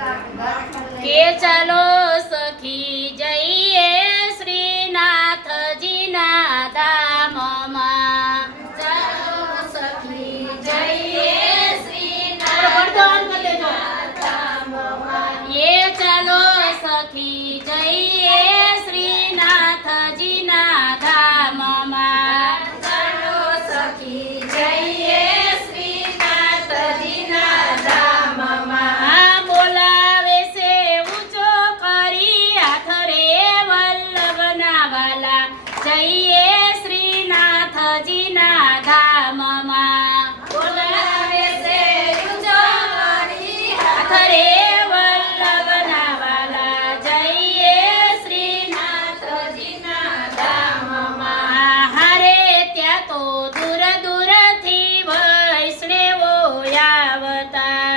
કે ચાલો સખી જઈએ શ્રીનાથજીના ધામમાં ચાલો સખી જઈએ શ્રીનાથજીના ધામમાં એ ચાલો સખી જઈએ શ્રીનાથજીના ધામમાં ચાલો સખી જઈએ શ્રીનાથજીના ધામમાં બોલાવે છે ઊંચો કરી હાથ રે વલ્લભના વાલા જઈએ શ્રીનાથજીના ધામમાં બોલાવે છે ઊંચો કરી હાથ રે વલ્લભના વાલા જઈએ શ્રીનાથજીના ધામમાં હારે ત્યાં તો દૂર દૂરથી વૈષ્ણવો આવતા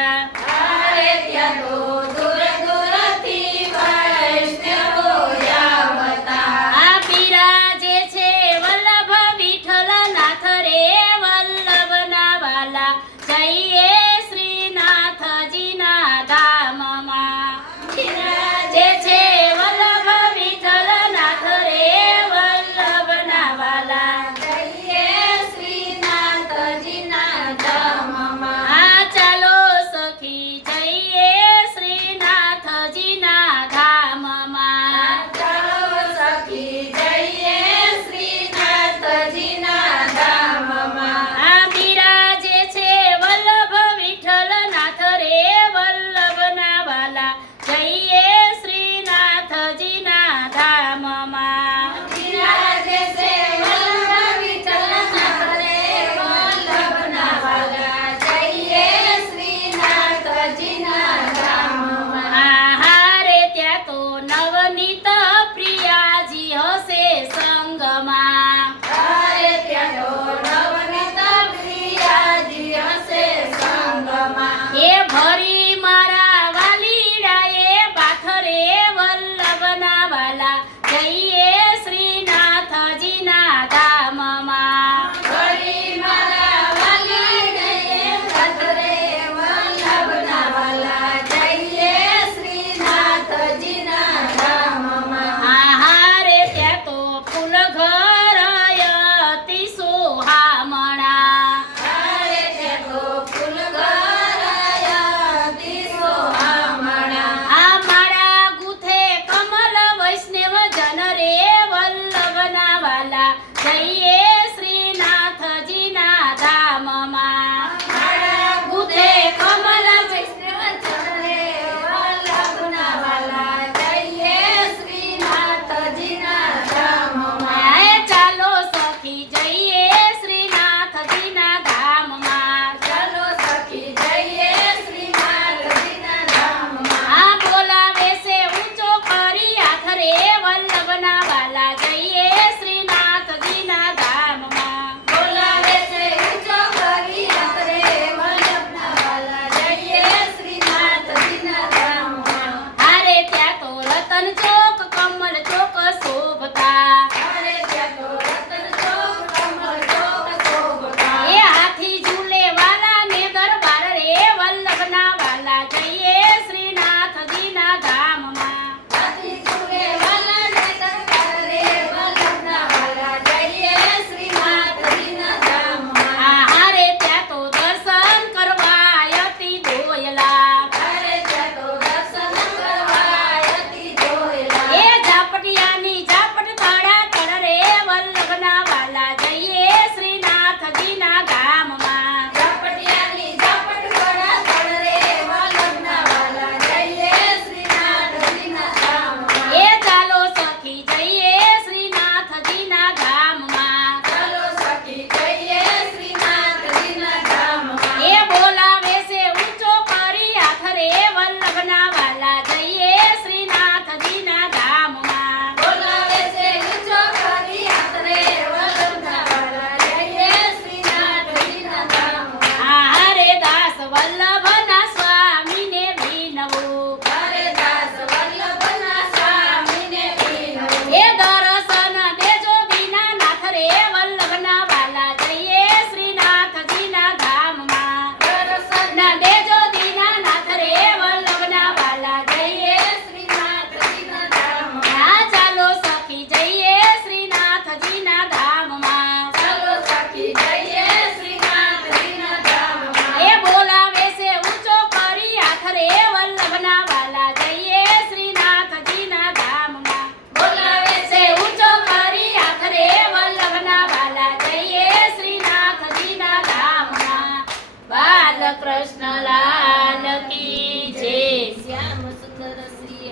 હારે ત્યાં તો દૂર દૂરથી વૈષ્ણવો આવતા આ બિરાજે છે વલ્લભ વિઠ્ઠલનાથ રે વલ્લભના વાલા જઈએ શ્રીનાથજીના ધામમાં બિરાજે છે વલ્લભ વિઠ્ઠલનાથ રે વલ્લભના વાલા જઈએ શ્રીનાથજીના ધામમાં આ ચાલો સખી જઈએ શ્રી કૃષ્ણ લાલ